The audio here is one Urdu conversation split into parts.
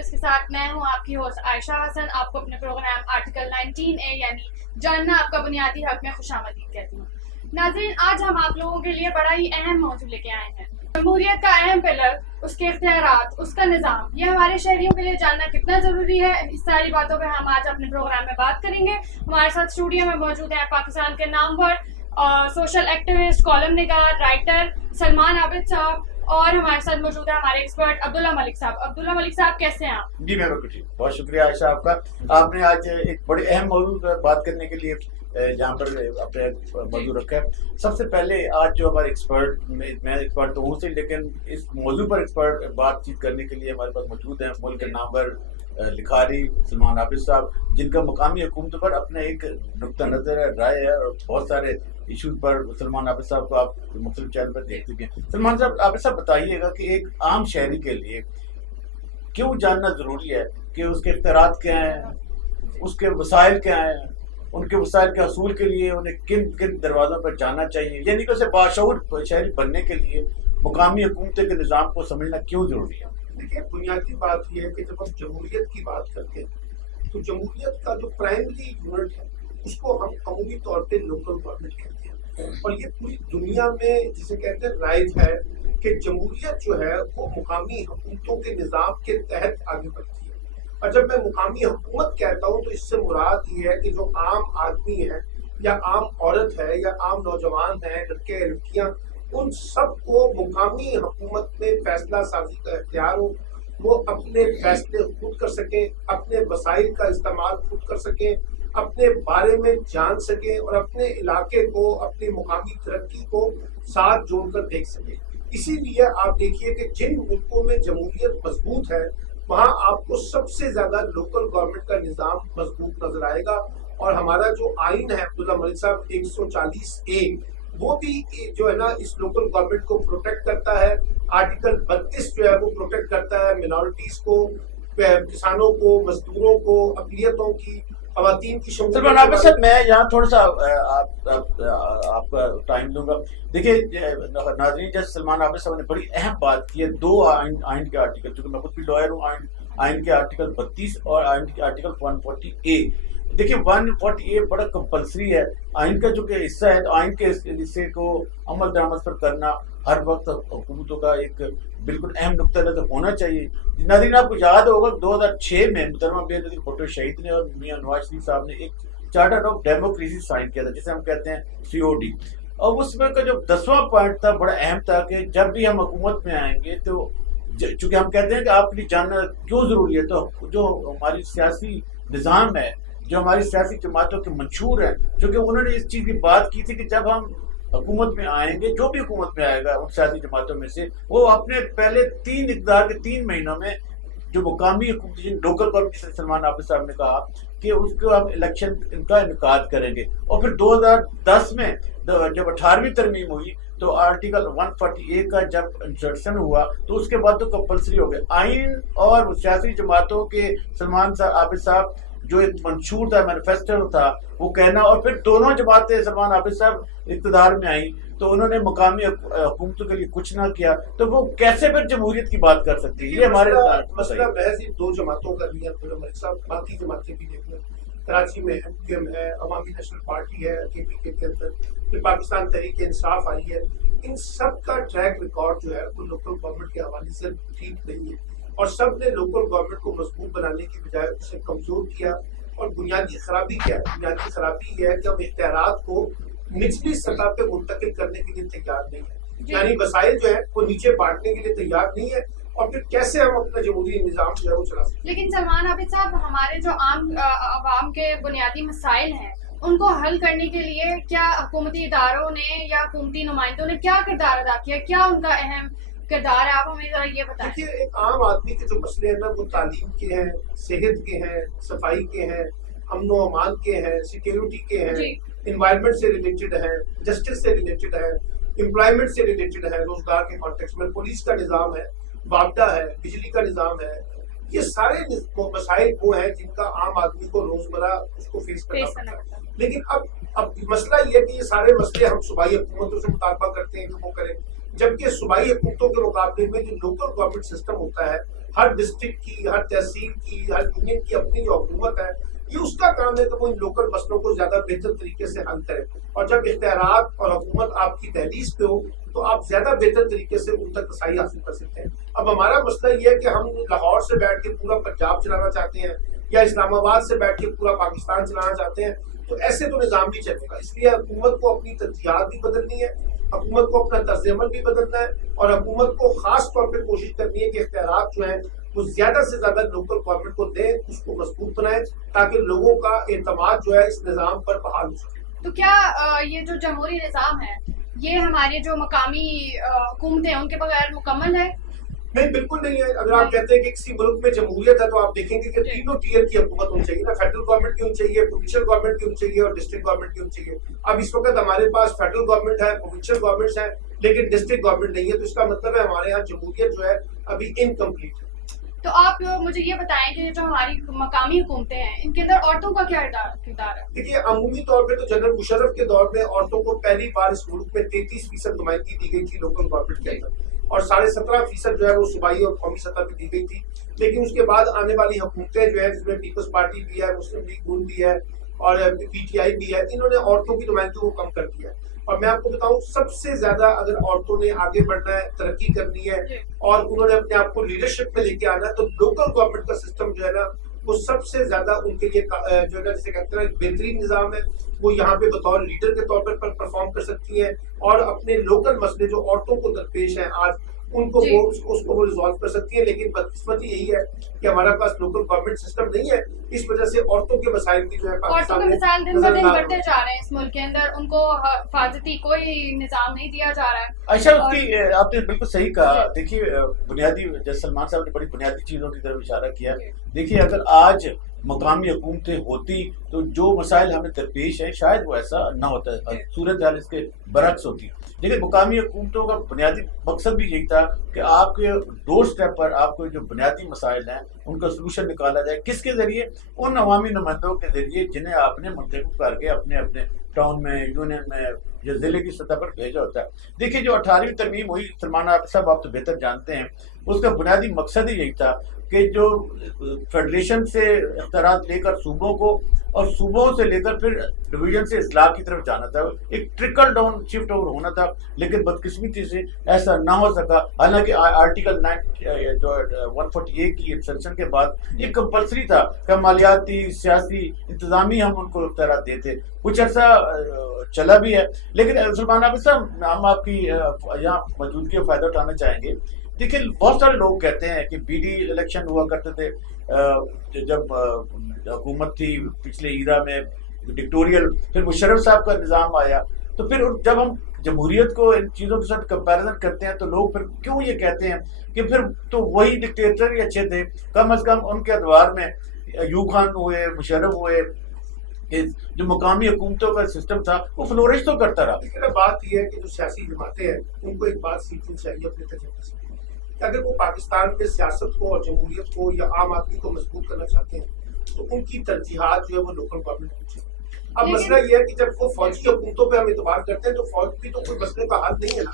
نیوز کے ساتھ میں ہوں آپ کی ہوسٹ عائشہ حسن. آپ کو اپنے پروگرام آرٹیکل 19A یعنی جاننا آپ کا بنیادی حق میں خوش آمدید کہتی ہوں. ناظرین, آج ہم آپ لوگوں کے لیے بڑا ہی اہم موضوع لے کے آئے ہیں. جمہوریت کا اہم پلر, اس کے اختیارات, اس کا نظام, یہ ہمارے شہریوں کے لیے جاننا کتنا ضروری ہے. اس ساری باتوں پہ ہم آج اپنے پروگرام میں بات کریں گے. ہمارے ساتھ اسٹوڈیو میں موجود ہیں پاکستان کے نامور سوشل ایکٹیوسٹ, کالم نگار, رائٹر سلمان عابد صاحب, اور ہمارے ساتھ موجود ہے ہمارے ایکسپرٹ عبداللہ ملک صاحب. عبداللہ ملک صاحب, کیسے ہیں آپ؟ جی میں بالکل ٹھیک. بہت شکریہ عائشہ آپ کا. آپ نے آج ایک بڑے اہم موضوع پر بات کرنے کے لیے جہاں پر اپنے موضوع رکھا ہے. سب سے پہلے آج جو ہمارے ایکسپرٹ, میں ایکسپرٹ تو ہوں سے, لیکن اس موضوع پر ایکسپرٹ بات چیت کرنے کے لیے ہمارے پاس موجود ہیں ملک کے نامور لکھاری سلمان عابد صاحب, جن کا مقامی حکومت پر اپنا ایک نقطہ نظر ہے, رائے ہے, اور بہت سارے ایشوز پر سلمان عابد صاحب کو آپ مختلف چینل پر دیکھ چکے ہیں. سلمان صاحب, عابد صاحب بتائیے گا کہ ایک عام شہری کے لیے کیوں جاننا ضروری ہے کہ اس کے اختیارات کیا ہیں, اس کے وسائل کیا ہیں, ان کے وسائل کے حصول کے لیے انہیں کن کن دروازوں پر جانا چاہیے, یعنی کہ اسے باشعور شہری بننے کے لیے مقامی حکومت کے نظام کو سمجھنا کیوں ضروری ہے؟ دیکھیے, بنیادی بات یہ ہے کہ جب ہم جمہوریت کی بات کرتے ہیں تو جمہوریت کا جو پرائمری یونٹ ہے اس کو ہم عمومی طور پہ لوکل گورنمنٹ کہتے ہیں, اور یہ پوری دنیا میں جسے کہتے ہیں رائج ہے کہ جمہوریت جو ہے وہ مقامی حکومتوں کے نظام کے تحت آگے بڑھتی ہے. اور جب میں مقامی حکومت کہتا ہوں تو اس سے مراد یہ ہے کہ جو عام آدمی ہے یا عام عورت ہے یا عام نوجوان ہے, لڑکے لڑکیاں, ان سب کو مقامی حکومت میں فیصلہ سازی کا اختیار ہو, وہ اپنے فیصلے خود کر سکیں, اپنے وسائل کا استعمال خود کر سکیں, اپنے بارے میں جان سکیں, اور اپنے علاقے کو, اپنی مقامی ترقی کو ساتھ جوڑ کر دیکھ سکیں. اسی لیے آپ دیکھیے کہ جن ملکوں میں جمہوریت مضبوط ہے وہاں آپ کو سب سے زیادہ لوکل گورنمنٹ کا نظام مضبوط نظر آئے گا. اور ہمارا جو آئین ہے عبداللہ ملک صاحب 140A, وہ بھی جو ہے نا اس لوکل گورنمنٹ کو پروٹیکٹ کرتا ہے. آرٹیکل 32 جو ہے وہ پروٹیکٹ کرتا ہے مینورٹیز کو, کسانوں کو, مزدوروں کو, اقلیتوں کی, خواتین کی سلمان عابد صاحب, میں یہاں تھوڑا سا آپ کا ٹائم دوں گا. دیکھیے ناظرین, جیسے سلمان عابد صاحب نے بڑی اہم بات کی ہے, دو آئین کے آرٹیکل, چونکہ میں خود بھی لائر ہوں, آئین کے آرٹیکل 32 اور آئین کے آرٹیکل 140A. دیکھیے 140A بڑا کمپلسری ہے آئین کا جو کہ حصہ ہے, تو آئین کے حصے کو عمل درآمد پر کرنا ہر وقت حکومتوں کا ایک بالکل اہم نقطہ نظر ہونا چاہیے. ناظرین, آپ کو یاد ہوگا 2006 میں محترمہ بے نظیر بھٹو شہید نے اور میاں نواز شریف صاحب نے ایک چارٹر آف ڈیموکریسی سائن کیا تھا, جسے ہم کہتے ہیں COD. اور اس میں کا جو 10واں پوائنٹ تھا بڑا اہم تھا کہ جب بھی ہم حکومت میں آئیں گے تو چونکہ ہم کہتے ہیں کہ آپ نے جاننا کیوں ضروری ہے, تو جو ہماری سیاسی نظام ہے, جو ہماری سیاسی جماعتوں کے منشور ہیں, چونکہ انہوں نے اس چیز کی بات کی تھی کہ جب ہم حکومت میں آئیں گے, جو بھی حکومت میں آئے گا ان سیاسی جماعتوں میں سے, وہ اپنے پہلے 3 اقتدار کے 3 مہینوں میں جو مقامی حکومت لوکل گورنمنٹ, سلمان عابد صاحب نے کہا کہ اس کو ہم الیکشن کا انعقاد کریں گے. اور پھر 2010 میں جب 18ویں ترمیم ہوئی تو آرٹیکل 140A کا جب انسرشن ہوا تو اس کے بعد تو کمپلسری ہو گیا آئین اور سیاسی جماعتوں کے. سلمان عابد صاحب جو ایک منشور تھا, مینیفیسٹو تھا, وہ کہنا, اور پھر دونوں جماعتیں سلمان عابد صاحب اقتدار میں آئیں تو انہوں نے مقامی حکومتوں کے لیے کچھ نہ کیا, تو وہ کیسے پھر جمہوریت کی بات کر سکتی ہے؟ یہ ہمارے مسئلہ محض 2 جماعتوں کا نہیں ہے صاحب, باقی جماعتیں بھی دیکھ لیں. کراچی میں MQM ہے, عوامی نیشنل پارٹی ہے KPK کے اندر, پھر پاکستان تحریک انصاف آئی ہے. ان سب کا ٹریک ریکارڈ جو ہے وہ لوکل گورنمنٹ کے حوالے سے ٹھیک نہیں ہے, اور سب نے لوکل گورنمنٹ کو مضبوط بنانے کی بجائے اسے کمزور کیا. اور بنیادی خرابی کیا ہے؟ بنیادی خرابی یہ ہے کہ ہم اختیارات کو نچلی سطح پہ منتقل کرنے کے لیے تیار نہیں ہے, یعنی وسائل جو ہے وہ نیچے بانٹنے کے لیے تیار نہیں ہے, اور پھر کیسے ہم اپنا جمہوری نظام جو ہے وہ چلا سکتے ہیں. لیکن سلمان عابد صاحب, ہمارے جو عوام کے بنیادی مسائل ہیں ان کو حل کرنے کے لیے کیا حکومتی اداروں نے یا حکومتی نمائندوں نے کیا کردار ادا کیا, کیا ان کا اہم کردار ہے؟ آپ ہمیں ذرا یہ بتائیں. دیکھیے, ایک عام آدمی کے جو مسئلے ہیں نا وہ تعلیم کے ہیں, صحت کے ہیں, صفائی کے ہیں, امن و امان کے ہیں, سیکیورٹی کے ہیں, انوائرمنٹ سے ریلیٹڈ ہیں, جسٹس سے ریلیٹڈ ہے, امپلائمنٹ سے ریلیٹڈ ہے, روزگار کے کانٹیکس میں, پولیس کا نظام ہے, وابڈہ ہے, بجلی کا نظام ہے. یہ سارے مسائل وہ ہیں جن کا عام آدمی کو روزمرہ اس کو فیس کرنا پڑتا ہے. لیکن اب مسئلہ یہ ہے کہ یہ سارے مسئلے ہم صوبائی حکومتوں سے مطالبہ کرتے ہیں کہ وہ کریں, جبکہ صوبائی حکومتوں کے مقابلے میں جو لوکل گورنمنٹ سسٹم ہوتا ہے ہر ڈسٹرکٹ کی، ہر تحصیل کی، ہر یونین کی اپنی جو حکومت ہے، یہ اس کا کام ہے کہ وہ ان لوکل مسئلوں کو زیادہ بہتر طریقے سے حل کرے. اور جب اختیارات اور حکومت آپ کی دہلیز پہ ہو تو آپ زیادہ بہتر طریقے سے ان تک رسائی حاصل کر سکتے ہیں. اب ہمارا مسئلہ یہ ہے کہ ہم لاہور سے بیٹھ کے پورا پنجاب چلانا چاہتے ہیں یا اسلام آباد سے بیٹھ کے پورا پاکستان چلانا چاہتے ہیں، تو ایسے تو نظام نہیں چلے گا. اس لیے حکومت کو اپنی ترجیحات بھی بدلنی ہے، حکومت کو اپنا طرز عمل بھی بدلنا ہے، اور حکومت کو خاص طور پہ کوشش کرنی ہے کہ اختیارات جو ہیں وہ زیادہ سے زیادہ لوکل گورنمنٹ کو دیں، اس کو مضبوط بنائیں تاکہ لوگوں کا اعتماد جو ہے اس نظام پر بحال ہو سکے. تو کیا یہ جو جمہوری نظام ہے یہ ہمارے جو مقامی حکومتیں ان کے بغیر مکمل ہے؟ نہیں، بالکل نہیں ہے. اگر آپ کہتے ہیں کہ کسی ملک میں جمہوریت ہے تو آپ دیکھیں گے کہ تینوں ٹیئر کی حکومت ہونی چاہیے نا. فیڈرل گورنمنٹ کی ہونی چاہیے، پروونشل گورنمنٹ کی ہونی چاہیے اور ڈسٹرکٹ گورنمنٹ کی ہونی چاہیے. اب اس وقت ہمارے پاس فیڈرل گورنمنٹ ہے، پروونشل گورنمنٹس ہیں، لیکن ڈسٹرکٹ گورنمنٹ نہیں ہے. تو اس کا مطلب ہے ہمارے یہاں جمہوریت جو ہے ابھی انکمپلیٹ ہے. تو آپ مجھے یہ بتائیں کہ جو ہماری مقامی حکومتیں ہیں ان کے اندر عورتوں کا کیا کردار ہے؟ دیکھیے، عمومی طور پہ تو جنرل مشرف کے دور میں عورتوں کو پہلی بار اس ملک میں 33% نمائندگی دی گئی تھی لوکل گورنمنٹ کے اندر، اور 17.5% جو ہے وہ صوبائی اور قومی سطح پہ دی گئی تھی. لیکن اس کے بعد آنے والی حکومتیں جو ہے جس میں پیپلز پارٹی بھی ہے، مسلم لیگ نون بھی ہے اور پی ٹی آئی بھی ہے، انہوں نے عورتوں کی نمائندگی کو کم کر دیا ہے. اور میں آپ کو بتاؤں، سب سے زیادہ اگر عورتوں نے آگے بڑھنا ہے، ترقی کرنی ہے اور انہوں نے اپنے آپ کو لیڈرشپ میں لے کے آنا ہے، تو لوکل گورنمنٹ کا سسٹم جو ہے نا وہ سب سے زیادہ ان کے لیے جو ہے نا جسے کہتے ہیں بہترین نظام ہے. وہ یہاں پہ بطور لیڈر کے طور پر پرفارم کر سکتی ہیں اور اپنے لوکل مسئلے جو عورتوں کو درپیش ہیں آج ان کو اس کو وہ ریزالو کر سکتی ہے. لیکن بدقسمتی یہی ہے کہ ہمارا پاس لوکل گورنمنٹ سسٹم نہیں ہے، اس وجہ سے عورتوں کے مسائل بھی جو ہے عورتوں کے مسائل دن بدن بڑھتے جا رہے ہیں اس ملک کے اندر، ان کو حفاظتی کوئی نظام نہیں دیا جا رہا ہے. اچھا، اس کی آپ نے بالکل صحیح کہا. دیکھیے، بنیادی جیسے سلمان صاحب نے بڑی بنیادی چیزوں کی طرف اشارہ کیا. دیکھیے، اگر آج مقامی حکومتیں ہوتی تو جو مسائل ہمیں درپیش ہیں شاید وہ ایسا نہ ہوتا ہے، صورتحال اس کے برعکس ہوتی. لیکن مقامی حکومتوں کا بنیادی مقصد بھی یہی تھا کہ آپ کے ڈور سٹیپ پر آپ کو جو بنیادی مسائل ہیں ان کا سلوشن نکالا جائے. کس کے ذریعے؟ ان عوامی نمائندوں کے ذریعے جنہیں آپ نے منتخب کر کے اپنے اپنے ٹاؤن میں، یونین میں یا ضلع کی سطح پر بھیجا ہوتا ہے. دیکھیے، جو 18ویں ترمیم ہوئی، سلمان صاحب آپ تو بہتر جانتے ہیں، اس کا بنیادی مقصد ہی یہی تھا کہ جو فیڈریشن سے اختیارات لے کر صوبوں کو اور صوبوں سے لے کر پھر ڈویژن سے اضلاع کی طرف جانا تھا، ایک ٹرکل ڈاؤن شفٹ اوور ہونا تھا. لیکن بدقسمتی سے ایسا نہ ہو سکا. حالانکہ آرٹیکل 148 کی ایکسٹینشن کے بعد یہ کمپلسری تھا کہ مالیاتی، سیاسی، انتظامی ہم ان کو اختیارات دیتے. کچھ عرصہ چلا بھی ہے. لیکن سلمان عابد صاحب، ہم آپ کی یہاں موجودگی کا فائدہ اٹھانا چاہیں گے. دیکھیں، بہت سارے لوگ کہتے ہیں کہ بی ڈی الیکشن ہوا کرتے تھے جب حکومت تھی پچھلے ایرا میں ڈکٹوریل، پھر مشرف صاحب کا نظام آیا. تو پھر جب ہم جمہوریت کو ان چیزوں کے ساتھ کمپیریزن کرتے ہیں تو لوگ پھر کیوں یہ کہتے ہیں کہ پھر تو وہی ڈکٹیٹر ہی اچھے تھے؟ کم از کم ان کے ادوار میں ایوب خان ہوئے، مشرف ہوئے، جو مقامی حکومتوں کا سسٹم تھا وہ فلورش تو کرتا رہا. لیکن بات یہ ہے کہ جو سیاسی جماعتیں ہیں ان کو ایک بات سیکھنی چاہیے اپنے تجربے سے، کہ اگر وہ پاکستان میں سیاست کو اور جمہوریت کو یا عام آدمی کو مضبوط کرنا چاہتے ہیں تو ان کی ترجیحات جو ہے وہ لوکل گورنمنٹ کو چاہیے. اب مسئلہ یہ ہے کہ جب وہ فوجی حکومتوں پہ ہم اعتبار کرتے ہیں تو فوج بھی تو کوئی مسئلے کا حل نہیں ہے نا.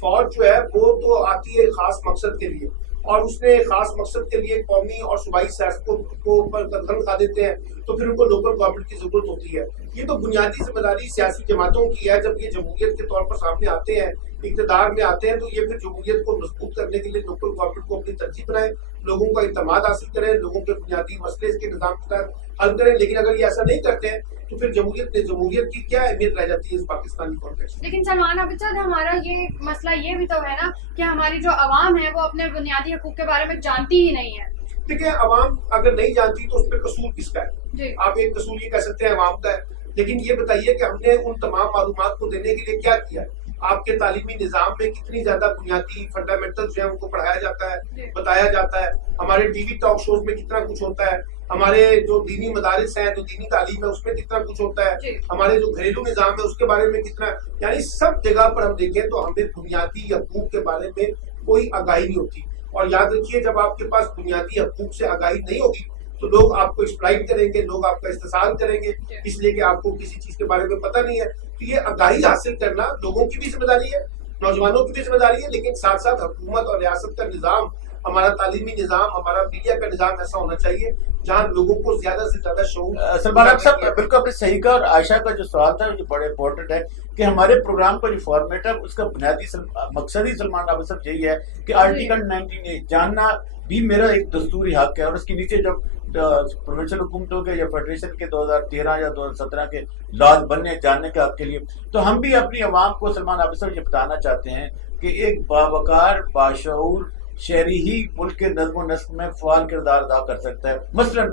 فوج جو ہے وہ تو آتی ہے خاص مقصد کے لیے، اور اس نے خاص مقصد کے لیے قومی اور صوبائی سیاست کو اوپر قدم کھا دیتے ہیں تو پھر ان کو لوکل گورنمنٹ کی ضرورت ہوتی ہے. یہ تو بنیادی ذمہ داری سیاسی جماعتوں کی ہے. جب یہ جمہوریت کے طور پر سامنے آتے ہیں، اقتدار میں آتے ہیں، تو یہ پھر جمہوریت کو مضبوط کرنے کے لیے لوکل گورنمنٹ کو اپنی ترجیح بنائیں، لوگوں کا اعتماد حاصل کریں، لوگوں کے بنیادی مسئلے اس کے نظام کے تحت حل کریں. لیکن اگر یہ ایسا نہیں کرتے ہیں تو پھر جمہوریت کی کیا اہمیت رہ جاتی ہے اس پاکستانی کانٹیکسٹ. لیکن سلمان عابد صاحب، ہمارا یہ مسئلہ یہ بھی تو ہے نا کہ ہماری جو عوام ہے وہ اپنے بنیادی حقوق کے بارے میں جانتی ہی نہیں ہے. دیکھیں، عوام اگر نہیں جانتی تو اس پہ قصور کس کا ہے؟ آپ ایک قصور یہ کہہ سکتے ہیں عوام کا ہے، لیکن یہ بتائیے کہ ہم نے ان تمام معلومات کو دینے کے لیے کیا کیا ہے؟ آپ کے تعلیمی نظام میں کتنی زیادہ بنیادی فنڈامنٹل جو ہے ان کو پڑھایا جاتا ہے، بتایا جاتا ہے. ہمارے ٹی وی ٹاک شوز میں کتنا کچھ ہوتا ہے. ہمارے جو دینی مدارس ہیں، جو دینی تعلیم ہے، اس میں کتنا کچھ ہوتا ہے. ہمارے جو گھریلو نظام ہے اس کے بارے میں کتنا، یعنی سب جگہ پر ہم دیکھیں تو ہمیں بنیادی حقوق کے بارے میں کوئی آگاہی نہیں ہوتی. اور یاد رکھیے، جب آپ کے پاس بنیادی حقوق سے آگاہی نہیں ہوگی تو لوگ آپ کو ایکسپلائٹ کریں گے، لوگ آپ کا استحصال کریں گے، اس لیے کہ آپ کو کسی چیز کے بارے میں پتہ نہیں ہے. تو یہ آگاہی حاصل کرنا لوگوں کی بھی ذمہ داری ہے، نوجوانوں کی بھی ذمہ داری ہے، لیکن ساتھ ساتھ حکومت اور ریاست کا نظام ہمارا تعلیمی نظام, ہمارا میڈیا کا نظام ایسا ہونا چاہیے جہاں لوگوں کو زیادہ سے زیادہ شعور. سلمان عابد صاحب بالکل آپ نے صحیح کہا, اور عائشہ کا جو سوال تھا جو بڑا امپورٹنٹ ہے کہ ہمارے پروگرام کا جو فارمیٹ ہے اس کا بنیادی مقصد ہی سلمان عابد صاحب یہی ہے کہ آرٹیکل 19A جاننا بھی میرا ایک دستوری حق ہے, اور اس کے نیچے جب پروونشل حکومتوں کے یا فیڈریشن کے 2013 یا 2017 کے لاز بننے جاننے کے حق کے لیے, تو ہم بھی اپنی عوام کو سلمان عابد صاحب یہ بتانا چاہتے ہیں کہ ایک باوقار باشعور شہری ہی ملک کے نظم و نسق میں فعال کردار ادا کر سکتا ہے. مثلاً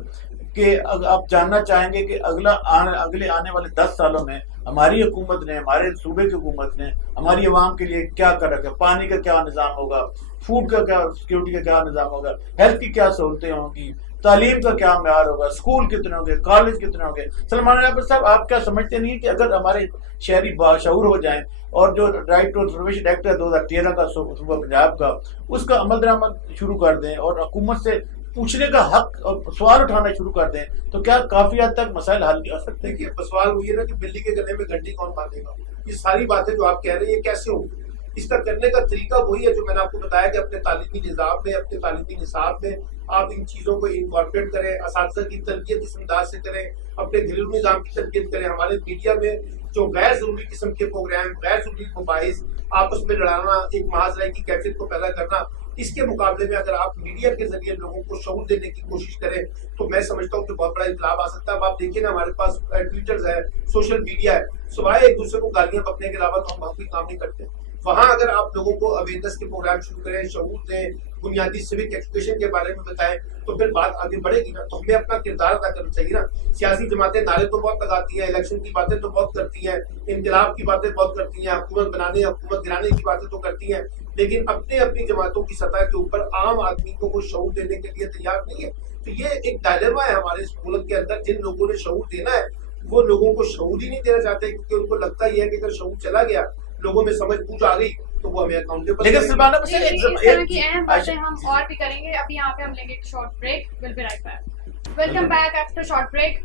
کہ آپ جاننا چاہیں گے کہ اگلے آنے والے 10 سالوں میں ہماری حکومت نے, ہمارے صوبے کی حکومت نے ہماری عوام کے لیے کیا کر رکھا ہے, پانی کا کیا نظام ہوگا, فوڈ کا کیا, سیکورٹی کا کیا نظام ہوگا, ہیلتھ کی کیا سہولتیں ہوں گی, تعلیم کا کیا معیار ہوگا, اسکول کتنے ہوں گے, کالج کتنے ہوں گے. سلمان عابد صاحب آپ کیا سمجھتے نہیں کہ اگر ہمارے شہری باشعور ہو جائیں اور جو رائٹ ٹو انفارمیشن ایکٹ ہے 2013 کا صوبہ پنجاب کا, اس کا عمل درآمد شروع کر دیں اور حکومت سے پوچھنے کا حق اور سوال اٹھانا شروع کر دیں, تو کیا کافی حد تک مسائل حل کر سکتے ہیں؟ دیکھیے سوال وہی ہے نا کہ بلی کے گلے میں گھنٹی کون باندھے گا. یہ ساری باتیں جو آپ کہہ رہے ہیں یہ کیسے ہوں گی؟ اس کا کرنے کا طریقہ وہی ہے جو میں نے آپ کو بتایا کہ اپنے تعلیمی نظام میں, اپنے تعلیمی نصاب میں آپ ان چیزوں کو انکارپوریٹ کریں, اساتذہ کی تربیت اس انداز سے کریں, اپنے گھریلو نظام کی تربیت کریں. ہمارے میڈیا میں جو غیر ضروری قسم کے پروگرام, غیر ضروری مباحث آپس میں لڑانا, ایک محاذ رائے کی کیفیت کو پیدا کرنا, اس کے مقابلے میں اگر آپ میڈیا کے ذریعے لوگوں کو شعور دینے کی کوشش کریں تو میں سمجھتا ہوں کہ بہت بڑا انقلاب آ سکتا ہے. اب آپ دیکھیے نا ہمارے پاس ٹویٹرز ہے, سوشل میڈیا ہے, سوائے ایک دوسرے کو گالیاں بکنے کے علاوہ تو ہم کوئی کام نہیں کرتے. وہاں اگر آپ لوگوں کو اویئرنیس کے پروگرام شروع کریں, شعور دیں, بنیادی سیوک ایجوکیشن کے بارے میں بتائیں تو پھر بات آگے بڑھے گی نا. تو ہمیں اپنا کردار ادا کرنا چاہیے نا. سیاسی جماعتیں نعرے تو بہت لگاتی ہیں, الیکشن کی باتیں تو بہت کرتی ہیں, انقلاب کی باتیں بہت کرتی ہیں, حکومت بنانے حکومت گرانے کی باتیں تو کرتی ہیں, لیکن اپنی جماعتوں کی سطح کے اوپر عام آدمی کو وہ شعور دینے کے لیے تیار نہیں ہے. تو یہ ایک ڈائلیما ہے ہمارے اس ملک کے اندر. جن لوگوں نے شعور دینا ہے وہ لوگوں کو شعور ہی نہیں دینا چاہتے, کیونکہ ان کو لگتا ہی ہے کہ اگر شعور چلا گیا, لوگوں میں سمجھ بوجھ آ گئی تو وہ ہمیں اکاؤنٹیبل. لیکن سلمان عابد اس طرح کی اہم باتیں ہم اور بھی کریں گے. ابھی یہاں پہ ہم لیں گے ایک short break. We'll be right back. Welcome back after short break.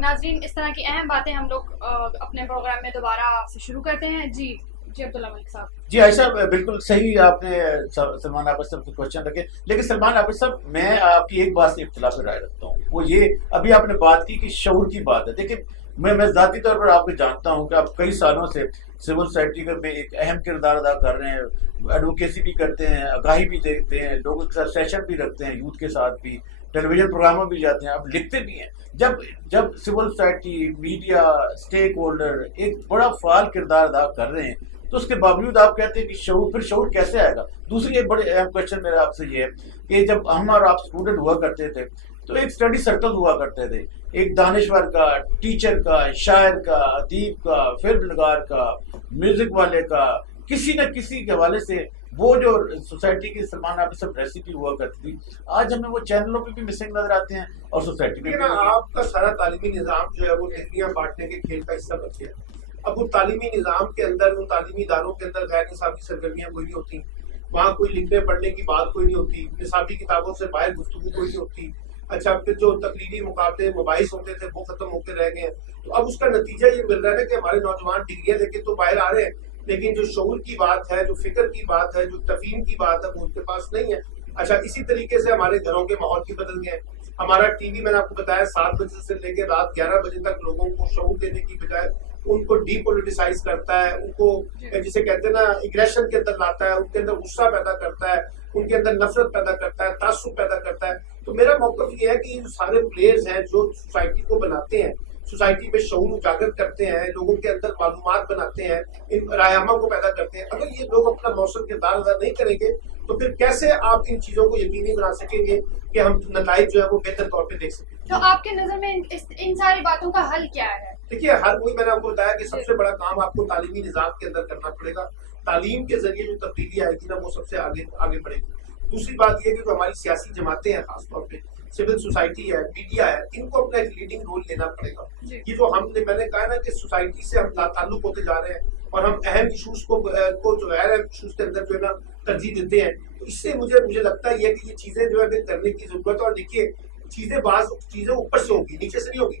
ناظرین, اس طرح کی اہم باتیں ہم لوگ اپنے پروگرام میں دوبارہ سے شروع کرتے ہیں. جی عبداللہ ملک صاحب. جی عائشہ بالکل صحیح آپ نے سلمان عابد صاحب سے کوشچن رکھے, لیکن سلمان عابد صاحب میں آپ کی ایک بات سے اختلاف رائے رکھتا ہوں. وہ یہ ابھی آپ نے بات کی کہ شعور کی بات ہے. دیکھیں میں ذاتی طور پر آپ کو جانتا ہوں کہ آپ کئی سالوں سے سول سوسائٹی میں ایک اہم کردار ادا کر رہے ہیں, ایڈوکیسی بھی کرتے ہیں, آگاہی بھی دیتے ہیں, لوگوں کے ساتھ سیشن بھی رکھتے ہیں, یوتھ کے ساتھ بھی, ٹیلی ویژن پروگراموں بھی جاتے ہیں, آپ لکھتے بھی ہیں. جب civil society, media, stake holder ایک بڑا فعال کردار ادا کر رہے ہیں تو اس کے باوجود آپ کہتے ہیں کہ شعور کیسے آئے گا؟ دوسری ایک بڑے اہم کوشچن میرا آپ سے یہ ہے کہ جب ہم اور آپ اسٹوڈنٹ ہوا کرتے تھے تو ایک اسٹڈی سرکل ہوا کرتے تھے, ایک دانشور کا, ٹیچر کا, شاعر کا, ادیب کا, فلم نگار کا, میوزک والے کا, کسی نہ کسی کے حوالے سے وہ جو سوسائٹی کی سلمان عابد صاحب ریسیپی ہوا کرتی تھی, آج ہمیں وہ چینلوں پہ بھی مسنگ نظر آتے ہیں اور سوسائٹی میں بھی. آپ کا سارا تعلیمی نظام جو ہے وہ ڈگریاں بانٹنے کے کھیل کا حصہ بن گیا. اب وہ تعلیمی نظام کے اندر, ان تعلیمی اداروں کے اندر غیر نصابی سرگرمیاں کوئی نہیں ہوتی, وہاں کوئی لکھنے پڑھنے کی بات کوئی نہیں ہوتی, نصابی کتابوں سے باہر گفتگو کوئی نہیں ہوتی. اچھا پھر جو تقریری مقابلے مباحث ہوتے تھے وہ ختم ہوتے رہ گئے ہیں. تو اب اس کا نتیجہ یہ مل رہا ہے کہ ہمارے نوجوان ڈگریاں لے کے تو باہر آ رہے ہیں, لیکن جو شعور کی بات ہے, جو فکر کی بات ہے, جو تفہیم کی بات ہے وہ ان کے پاس نہیں ہے. اچھا اسی طریقے سے ہمارے گھروں کے ماحول بھی بدل گئے ہیں. ہمارا ٹی وی میں نے آپ کو بتایا 7 بجے سے لے کے رات 11 بجے تک لوگوں کو شعور دینے کی بجائے ان کو ڈی پولیٹیسائز کرتا ہے, ان کو جسے کہتے ہیں نا ایگریشن کے اندر لاتا ہے, ان کے اندر غصہ پیدا کرتا ہے, ان کے اندر نفرت پیدا کرتا ہے, تعصب پیدا کرتا ہے. تو میرا موقف یہ ہے کہ یہ سارے پلیئرز ہیں جو سوسائٹی کو بناتے ہیں, سوسائٹی میں شعور اجاگر کرتے ہیں, لوگوں کے اندر معلومات بناتے ہیں, ان رائے کو پیدا کرتے ہیں, اگر یہ لوگ اپنا موثر کردار ادا نہیں کریں گے تو پھر کیسے آپ ان چیزوں کو یقینی بنا سکیں گے کہ ہم نتائج جو ہے وہ بہتر طور پہ دیکھ سکیں. تو آپ کے نظر میں ان ساری باتوں کا حل کیا ہے؟ دیکھیے ہر وہی میں نے آپ کو بتایا کہ سب سے بڑا کام آپ کو تعلیمی نظام کے اندر کرنا پڑے گا. تعلیم کے ذریعے جو تبدیلی آئے گی نا وہ سب سے آگے بڑھے گی. دوسری بات یہ کہ جو ہماری سیاسی جماعتیں ہیں, خاص طور پہ سول سوسائٹی ہے, میڈیا ہے, ان کو اپنا ایک لیڈنگ رول لینا پڑے گا. یہ جو میں نے کہا نا کہ سوسائٹی سے ہم تعلق ہوتے جا رہے ہیں اور ہم اہم ایشوز کو جو غیر اہم ایشوز کے اندر جو ہے نا ترجیح دیتے ہیں, تو اس سے مجھے لگتا ہے کہ یہ چیزیں جو ہے کرنے کی ضرورت ہے. اور دیکھیے بعض چیزیں اوپر سے ہوگی, نیچے سے نہیں ہوگی.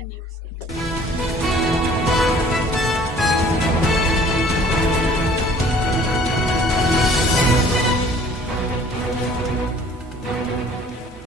N News।